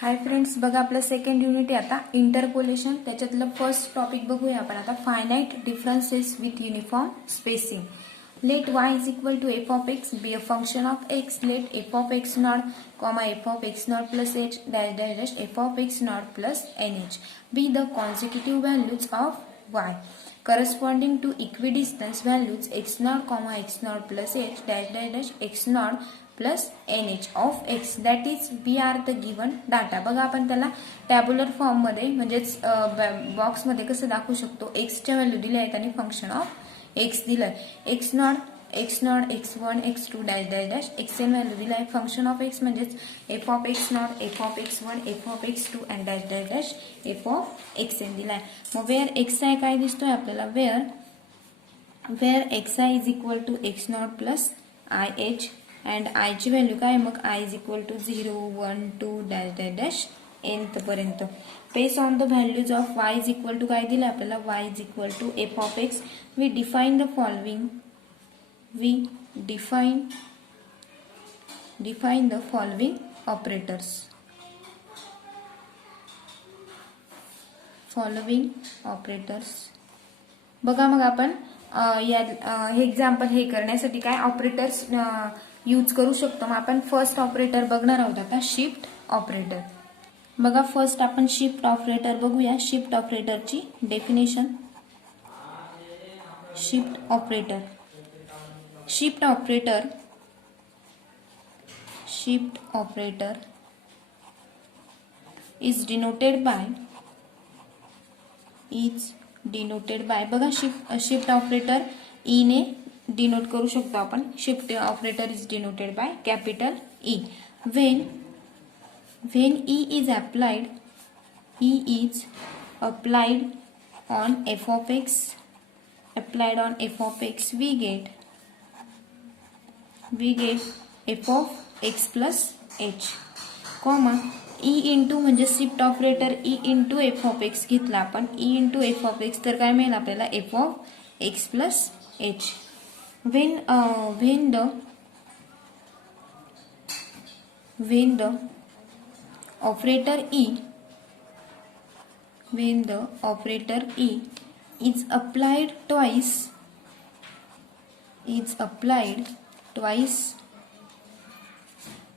Hi friends, बघा आपलं second unit आहे आता इंटरपोलेशन. त्याच्यातलं फर्स्ट टॉपिक बघूया आपण आता. Finite differences with uniform spacing. Let y is equal to F of X be a function of X. Let F of X not comma F of X not plus H dash dash dash F of X not plus N H be the consecutive values of y corresponding to equidistance values x naught comma x naught plus h dash dash dash x naught plus nh of x that is we are the given data. बघा आपण त्याला tabular form मध्ये म्हणजेच box मध्ये कसं दाखवू शकतो. x च्या व्हॅल्यू दिल्या आहेत आणि फंक्शन ऑफ x दिलंय. x naught x1 x2 dash dash dash xn value दिलाय. फंक्शन ऑफ x म्हणजेच f of x naught f of x1 f of x2 and dash dash dash f of xn दिलाय. मग where xi काय दिसतोय आपल्याला, where xi is equal to x naught plus ih and i ची value काय, मग i is equal to 0 1 2 dash dash dash nth पर्यंत. Base on the values of y is equal to काय दिलं आपल्याला, y is equal to f of x. We define the following define the following operators. बघा मग आपण हे example हे करण्यासाठी काय ऑपरेटर्स यूज करू शकतो. मग आपण फर्स्ट ऑपरेटर बघणार आहोत आता, शिफ्ट ऑपरेटर. बघा फर्स्ट आपण शिफ्ट ऑपरेटर बघूया. शिफ्ट ऑपरेटरची definition. Shift operator is denoted by बघा शिफ्ट ऑपरेटर ई ने डिनोट करू शकतो आपण. Shift operator is denoted by capital E. when e is applied on f of x we get f of x plus h comma e into म्हणजे shift operator e into F of X घेतला आपण. e into F of X तर काय मिळेल आपल्याला, F of x plus H. when the operator e is applied twice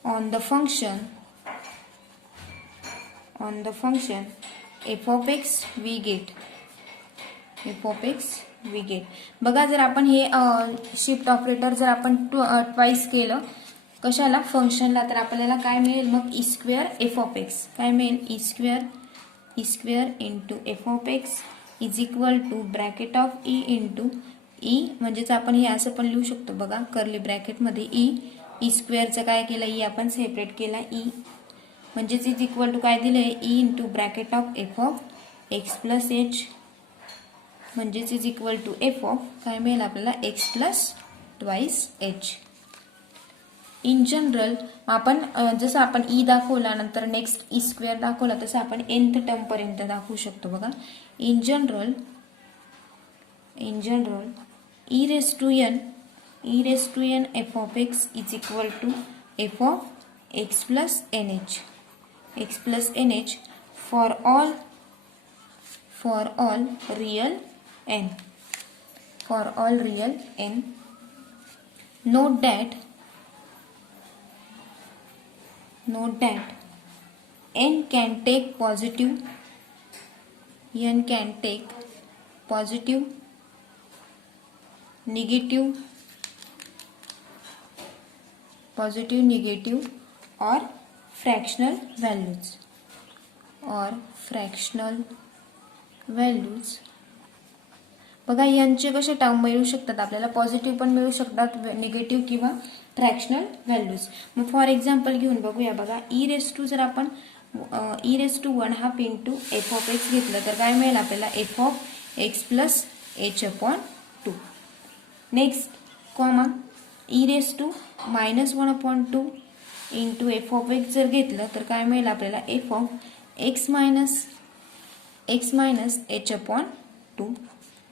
on the function f of x we get बघा जर आपण हे शिफ्ट ऑपरेटर जर आपण ट्वाइस केलं कशाला, फंक्शनला, तर आपल्याला काय मिळेल मग, E square F of x. काय मिळेल, E square into F of x is equal to bracket of E into E म्हणजेच आपण हे असं पण लिहू शकतो बघा कर्ली ब्रॅकेट मध्ये ई स्क्वेअरचं काय केलं, ई आपण सेपरेट केला ई म्हणजेच इज इक्वल टू काय दिलंय, E into bracket of F of x plus H म्हणजेच is equal to F of काय मिळेल आपल्याला, X plus twice H. In general आपण जसं आपण ई दाखवला नंतर नेक्स्ट ई स्क्वेअर दाखवला तसं आपण nth टर्म पर्यंत दाखवू शकतो बघा. In general e raise to n f of x is equal to F of x plus N h for all real n. Note that n can take positive, negative or fractional values. बघा यांचे कसे term मिळू शकतात आपल्याला, positive पण मिळू शकतात, negative किंवा फ्रॅक्शनल व्हॅल्यूज. मग फॉर एक्झाम्पल घेऊन बघूया बघा. जर आपण e raise to 1/2 into F of x घेतलं तर काय मिळेल आपल्याला, F of x plus h upon 2. Next comma e raise to -1/2 into F of x जर घेतलं तर काय मिळेल आपल्याला, F of x minus h upon 2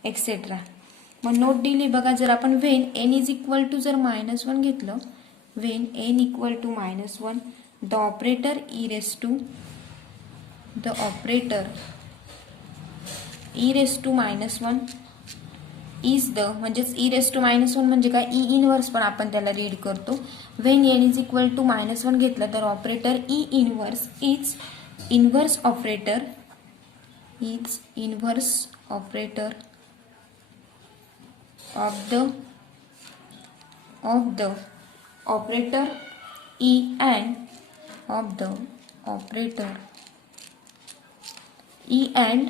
etcetera. मग नोट दिली बघा, जर आपण when n is equal to जर -1 घेतलं, when n equal to -1 the operator e raise to the operator e raised to -1 is the म्हणजेच e raised to -1 म्हणजे काय e इनवर्स पण आपण त्याला रीड करतो. when n is equal to -1 घेतलं तर operator e inverse is inverse operator of the operator e and of the operator e and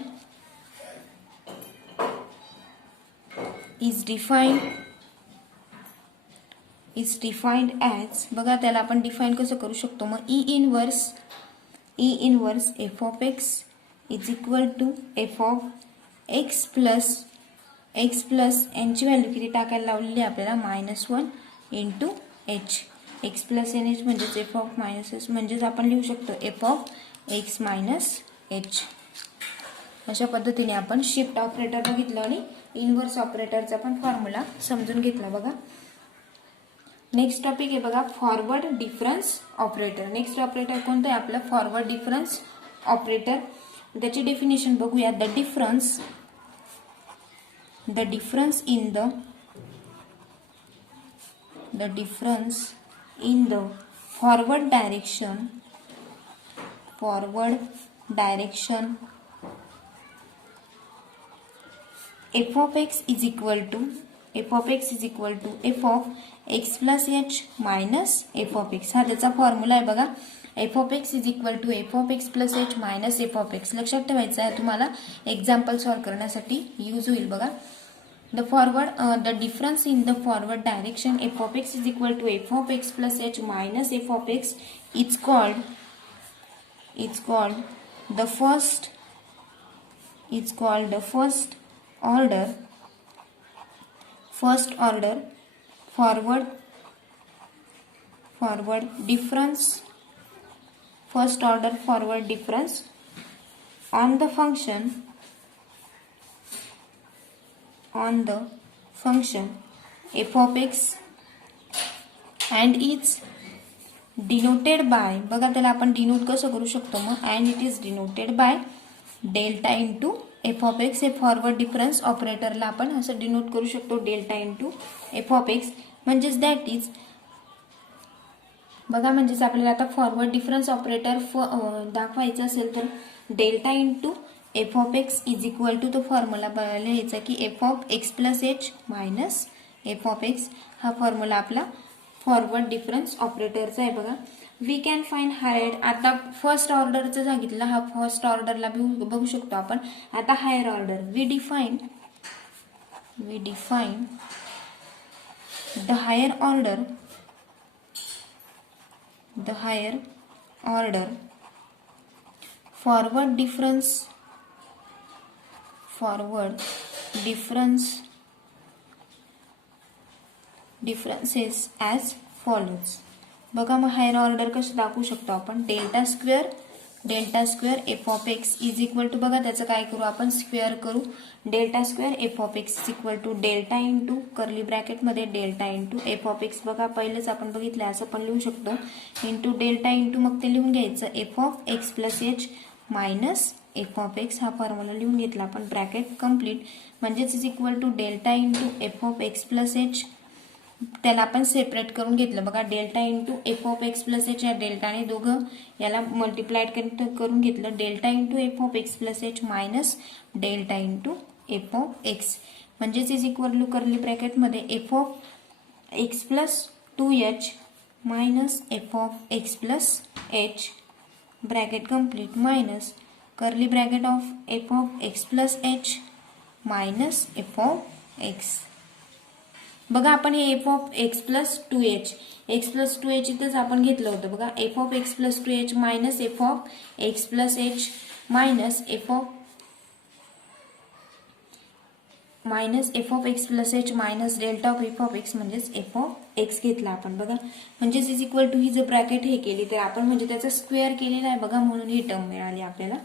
is defined as बघा त्याला आपण डिफाइन कसं करू शकतो मग e inverse f of x is equal to f of x plus n ची value किती टाकायला लावलेली आपल्याला -1 into h x plus N h म्हणजेच f ऑफ -s म्हणजेच आपण लिहू शकतो f of x minus h. अशा पद्धतीने आपण शिफ्ट ऑपरेटर बघितलं आणि इनवर्स ऑपरेटरचा पण फॉर्म्युला समजून घेतला बघा. नेक्स्ट टॉपिक आहे बघा forward difference operator. Next operator कोणतं आहे आपलं फॉरवर्ड डिफरन्स ऑपरेटर. त्याची डेफिनेशन बघूया. The difference in the forward direction f of x is equal to f of x plus h minus f of x. हा त्याचा formula आहे बघा. f of x is equal to f of x plus h minus f of x. लक्षात ठेवायचं आहे तुम्हाला example solve करण्यासाठी use होईल बघा. the difference in the forward direction f of x is equal to f of x plus h minus f of x is called the first order forward difference on the function f of x and is denoted by बघा त्याला आपण denote कसं करू शकतो मग and it is denoted by delta into f of x. हे forward difference ऑपरेटरला आपण असं डिनोट करू शकतो delta into f of x. म्हणजेच दॅट इज बघा म्हणजेच आपल्याला आता फॉरवर्ड डिफरन्स ऑपरेटर दाखवायचं असेल तर delta into f of x is equal to तो फॉर्म्युला लिहायचा की f of x plus h minus f of x. हा फॉर्म्युला आपला फॉरवर्ड डिफरन्स ऑपरेटरचा आहे बघा. We can find higher. आता फर्स्ट ऑर्डरचं सांगितलं हा फर्स्ट ऑर्डरला बघू शकतो आपण. आता higher order we define the higher order forward differences as follows. बघा मग हायर ऑर्डर कसं दाखवू शकतो आपण. Delta square F of x is equal to बघा त्याचं काय करू आपण स्क्वेअर करू. Delta square F of x is equal to delta into curly ब्रॅकेटमध्ये delta into F of X. बघा पहिलेच आपण बघितलं असं पण लिहू शकतो इंटू डेल्टा इंटू मग ते लिहून घ्यायचं f of x plus H minus F of x. हा फॉर्म्युला लिहून घेतला आपण ब्रॅकेट कम्प्लीट. म्हणजेच is equal to delta into F of x plus h. त्याला आपण सेपरेट करून घेतलं बघा. Delta into F of x plus h या डेल्टाने दोघं याला मल्टिप्लाइड करून घेतलं. Delta into F of x plus H minus delta into F of x. म्हणजेच is equal to curly ब्रॅकेटमध्ये F of x plus 2h minus F of x plus H bracket complete minus curly bracket of F of x plus H minus F of X. बघा आपण हे F of x plus 2h इथंच आपण घेतलं होतं बघा. F of x plus 2h minus F of x plus H minus F of x plus H minus delta of F of x म्हणजेच F of X घेतला आपण बघा. म्हणजेच इज इक्वल टू ही जर ब्रॅकेट हे केली तर आपण म्हणजे त्याचा स्क्वेअर केलेला आहे बघा म्हणून ही टर्म मिळाली आपल्याला.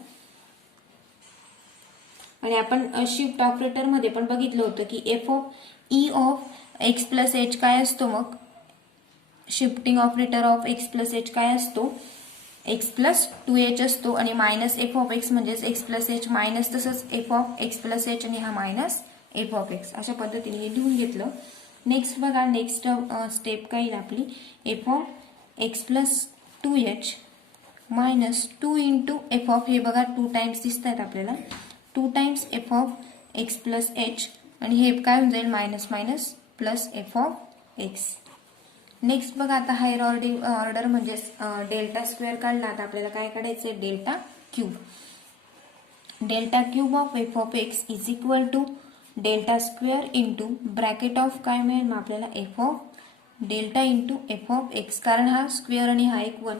आणि आपण शिफ्ट ऑपरेटर मध्ये पण बघितलं होतं की F of E of x plus H काय असतो मग shifting operator of x plus H काय असतो एक्स प्लस 2h असतो आणि मायनस एफ ऑफ एक्स म्हणजेच एक्स प्लस एच मायनस तसंच F of x plus H आणि हा मायनस एफ ऑफ एक्स अशा पद्धतीने हे लिहून घेतलं. नेक्स्ट बघा नेक्स्ट स्टेप काय येईल आपली f of x plus 2h minus 2 into F of हे बघा 2 टाइम्स दिसत आहेत आपल्याला 2 times f of x plus H आणि हे काय होऊन जाईल minus minus plus F of x. Next बघा आता हायर ऑर्डर म्हणजे डेल्टा स्क्वेअर काढला आता आपल्याला काय काढायचं आहे delta cube. Delta cube of F of x is equal to delta square into bracket of काय मिळेल मग आपल्याला F of delta into F of x कारण हा स्क्वेअर आणि हा एक 1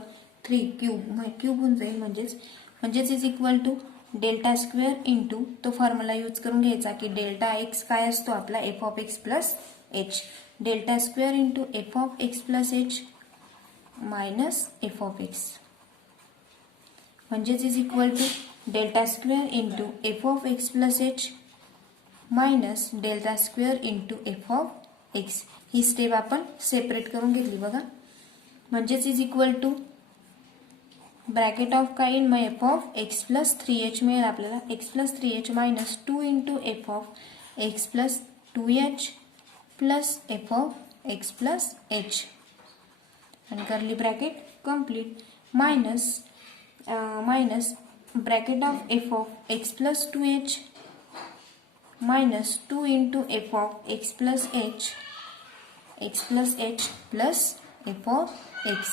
3 क्यूब होऊन जाईल म्हणजेच is equal to delta square into तो फॉर्म्युला यूज करून घ्यायचा की डेल्टा एक्स काय असतो आपला F of x plus H delta square into F of x plus H minus F of x म्हणजेच is equal to delta square into F of x plus H minus delta square into F of X. ही step आपण separate करून घेतली बघा म्हणजेच is equal to bracket of काय येईल मग F of x plus 3h मिळेल आपल्याला X plus 3h minus 2 into F of x plus 2h plus F of x plus H आणि curly bracket complete minus bracket of F of x plus 2h minus 2 into F of x plus H plus F of X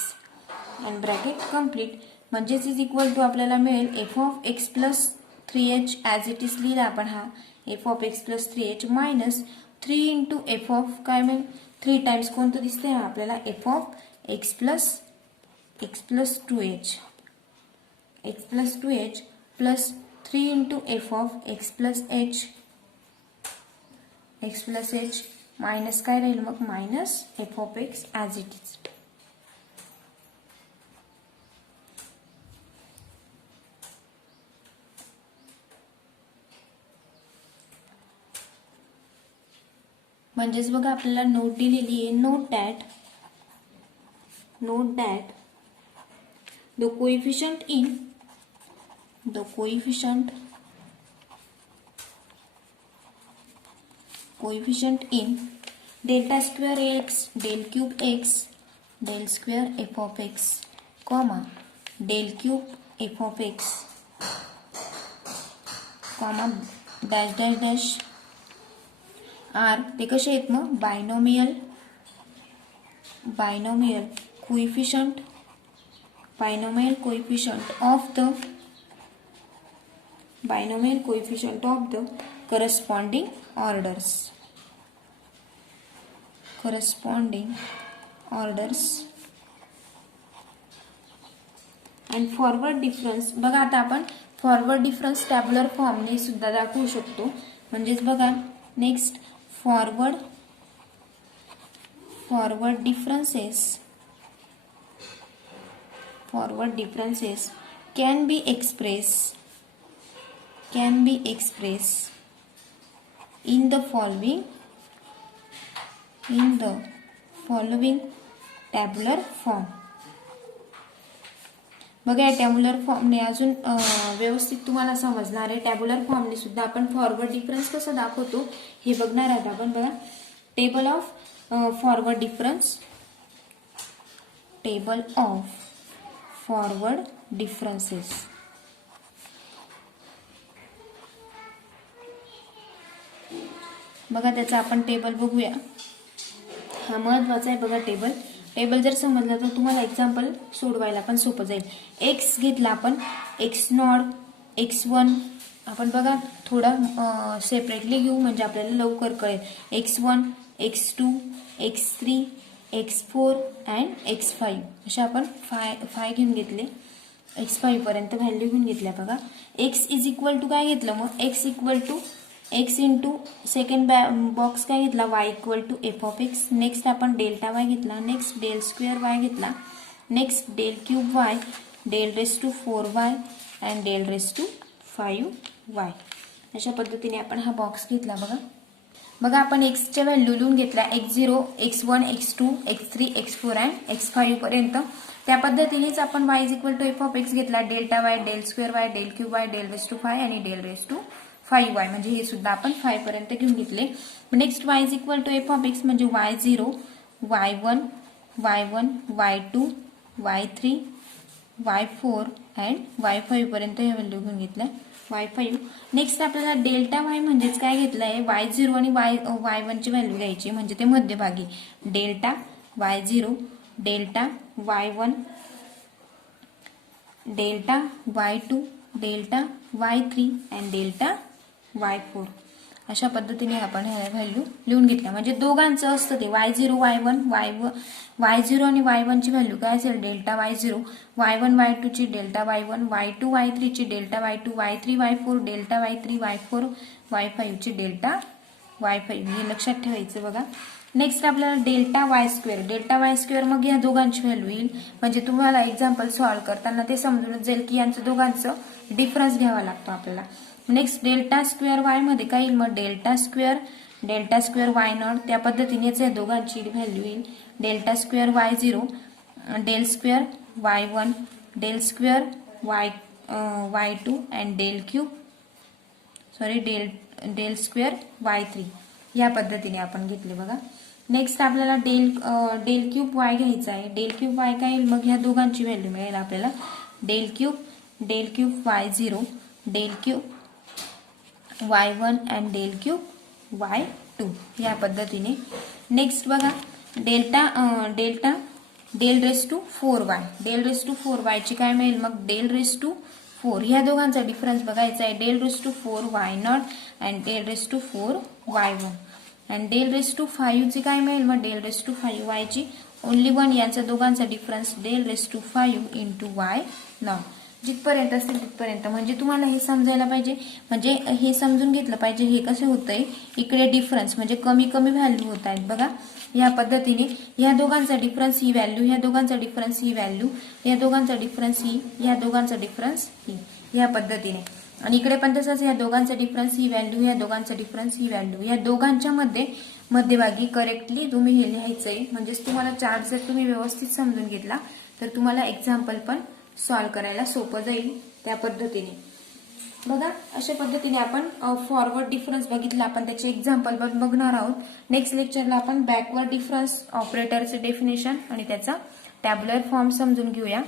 आणि bracket complete म्हणजेच is equal to आपल्याला मिळेल F of x plus 3h as it is लिहिला आपण हा F of x plus 3h minus 3 into F of काय मिळेल 3 times कोणतं दिसतंय आपल्याला F of x plus 2h plus 3 into F of x plus H minus काय राहील मग minus F of x as it is. म्हणजेच बघा आपल्याला नोट दिलेली आहे note that the coefficient in delta square x del cube x del square F of x comma del cube f of x comma dash dash dash are ते कसे आहेत मग binomial coefficient of the corresponding orders and forward difference बघा आता आपण forward difference tabular फॉर्मने सुद्धा दाखवू शकतो म्हणजेच बघा next forward differences can be expressed in the following tabular form. बघा या टॅब्युलर फॉर्मने अजून व्यवस्थित तुम्हाला समजणार आहे. टॅब्युलर फॉर्मने सुद्धा आपण फॉरवर्ड डिफरन्स कसं दाखवतो हे बघणार आहोत आपण. बघा टेबल ऑफ फॉरवर्ड डिफरन्सेस बघा त्याचा आपण टेबल बघूया. हा महत्वाचा आहे बघा टेबल जर समजलं तर तुम्हाला एक्झाम्पल सोडवायला पण सोपं जाईल. एक्स घेतला आपण एक्स नॉट x1 आपण बघा थोडा सेपरेटली घेऊ म्हणजे आपल्याला लवकर कळेल. x1 x2 x3 x4 and x5 अशा आपण 5 घेऊन घेतले. x5 पर्यंत व्हॅल्यू घेऊन घेतल्या. बघा x इज इक्वल टू काय घेतलं मग x equal to x into second box काय घेतला y equal to F of x. Next आपण डेल्टा y घेतला. नेक्स्ट डेल स्क्वेअर y घेतला. Next del cube y del raise to 4y and del raise to 5y. अशा पद्धतीने आपण हा box घेतला. बघा बघा आपण एक्सच्या व्हॅल्यू लिहून घेतल्या x0, x1, x2, x3, x4 and x5 पर्यंत. त्या पद्धतीनेच आपण y equal to F of X घेतला, delta Y, del square Y, del cube Y, del raise to 5 आणि डेल रेस टू 5y, म्हणजे हे सुद्धा आपण 5 पर्यंत घेऊन घेतले. Next y equal to F of x म्हणजे y0, y1, y2, y3, y4 and y5 पर्यंत हे व्हॅल्यू घेऊन घेतल्या, y5. नेक्स्ट आपल्याला डेल्टा वाय म्हणजेच काय घेतलंय, y0 आणि y1 ची व्हॅल्यू घ्यायची, म्हणजे ते मध्यभागी. Delta y0, delta y1, delta y2, delta y3 and delta y4. अशा पद्धतीने आपण ह्या व्हॅल्यू लिहून घेतल्या. म्हणजे दोघांचं असतं ते y0, y1, y0 आणि y1 ची व्हॅल्यू काय असेल, डेल्टा y0, y1, y2 ची डेल्टा y1, y2, y3 ची delta y2, y3, y4 delta y3, y4, y5 ची डेल्टा y5. हे लक्षात ठेवायचं बघा. नेक्स्ट आपल्याला डेल्टा वाय स्क्वेअर, मग या दोघांची व्हॅल्यू येईल. म्हणजे तुम्हाला एक्झाम्पल सॉल्व्ह करताना ते समजून जाईल की यांचं दोघांचं डिफरन्स घ्यावा लागतो आपल्याला. नेक्स्ट डेल्टा स्क्वेअर वाय मध्ये काय येईल, मग डेल्टा स्क्वेअर वाय नॉट. त्या पद्धतीनेच या दोघांची व्हॅल्यू येईल. Delta square y0, del square y1, del square y2 and del square y3. या पद्धतीने आपण घेतले बघा. नेक्स्ट आपल्याला डेल क्यूब वाय घ्यायचा आहे. डेल क्यूब वाय काय येईल, मग ह्या दोघांची व्हॅल्यू मिळेल आपल्याला. Del cube y0, del cube y1 and del cube y2. या पद्धतीने. नेक्स्ट बघा डेल रेस टू 4y, ची काय मिळेल, मग डेल रेस टू 4. ह्या दोघांचा डिफरन्स बघायचा आहे. Del raise to 4y0 and del raise to 4y1 and del raise to 5 ची काय मिळेल, मग डेल रेस टू 5y ची ओनली 1. यांचा दोघांचा difference del raise to 5 into y0. जिथपर्यंत असेल तिथपर्यंत. म्हणजे तुम्हाला हे समजायला पाहिजे, म्हणजे हे समजून घेतलं पाहिजे हे कसं होतंय. इकडे डिफरन्स म्हणजे कमी कमी व्हॅल्यू होत आहेत बघा. या पद्धतीने या दोघांचा डिफरन्स ही व्हॅल्यू, या दोघांचा डिफरन्स ही व्हॅल्यू, या दोघांचा डिफरन्स ही, या दोघांचा डिफरन्स ही. या पद्धतीने. आणि इकडे पण तसंच, या दोघांचा डिफरन्स ही व्हॅल्यू, या दोघांचा डिफरन्स ही व्हॅल्यू. या दोघांच्या मध्ये मध्यभागी करेक्टली तुम्ही हे लिहायचंय. म्हणजेच तुम्हाला चार्ट जर तुम्ही व्यवस्थित समजून घेतला तर तुम्हाला एक्झाम्पल पण सॉल्व्ह करायला सोपं जाईल. त्या पद्धतीने बघा. अशा पद्धतीने आपण फॉरवर्ड डिफरन्स बघितला, आपण त्याचे एक्झाम्पल पण बघणार आहोत. नेक्स्ट लेक्चरला आपण बॅकवर्ड डिफरन्स ऑपरेटरचे डेफिनेशन आणि त्याचा टॅब्युलर फॉर्म समजून घेऊया.